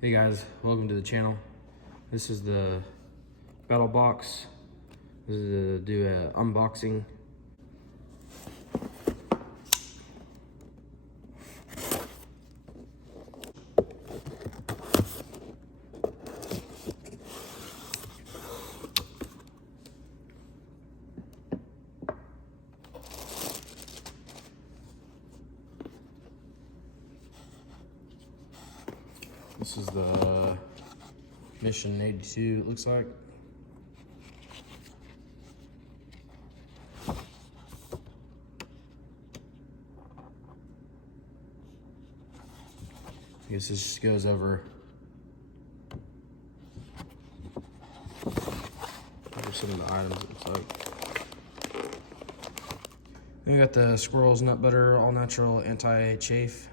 Hey guys, welcome to the channel. This is the Battlbox. This is to do an unboxing. This is the Mission 82, it looks like. I guess this just goes over some of the items, it looks like. Then we got the Squirrels Nut Butter All Natural Anti-Chafe.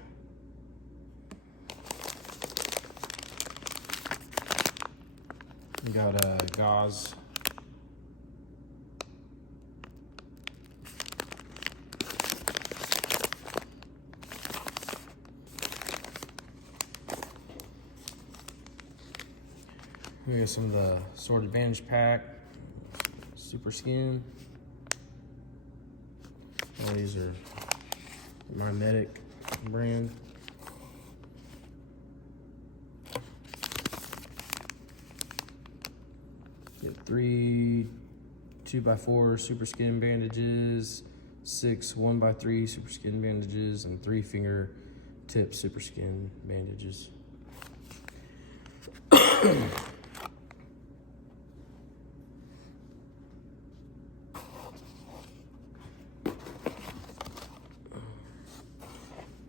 We got gauze. We got some of the Sword Advantage pack, Super Skin. All these are my Medic brand. Get 3 2x4 Super Skin bandages, 6 1x3 Super Skin bandages, and 3 finger tip Super Skin bandages.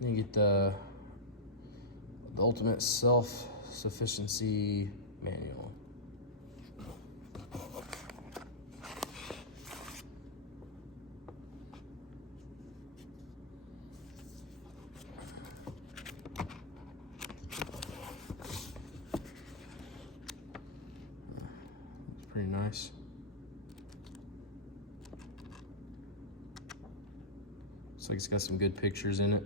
Then you get the Ultimate Self-Sufficiency Manual. Pretty nice. Looks like it's got some good pictures in it.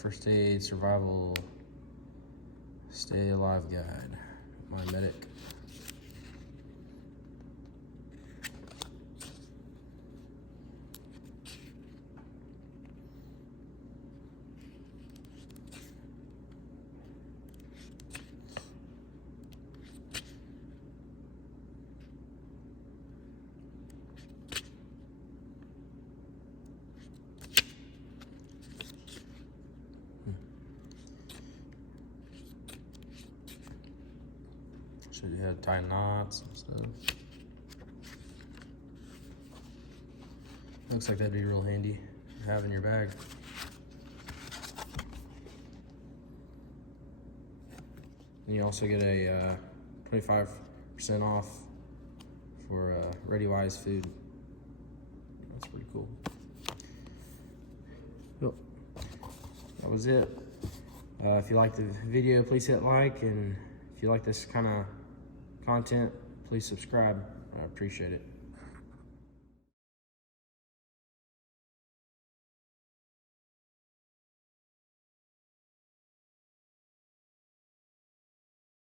First aid, survival, stay alive guide, my Medic. Should you have tie knots and stuff. Looks like that'd be real handy to have in your bag. And you also get a 25% off for ReadyWise food. That's pretty cool. Well, that was it. If you liked the video, please hit like, and if you like this kind of content, please subscribe. I appreciate it.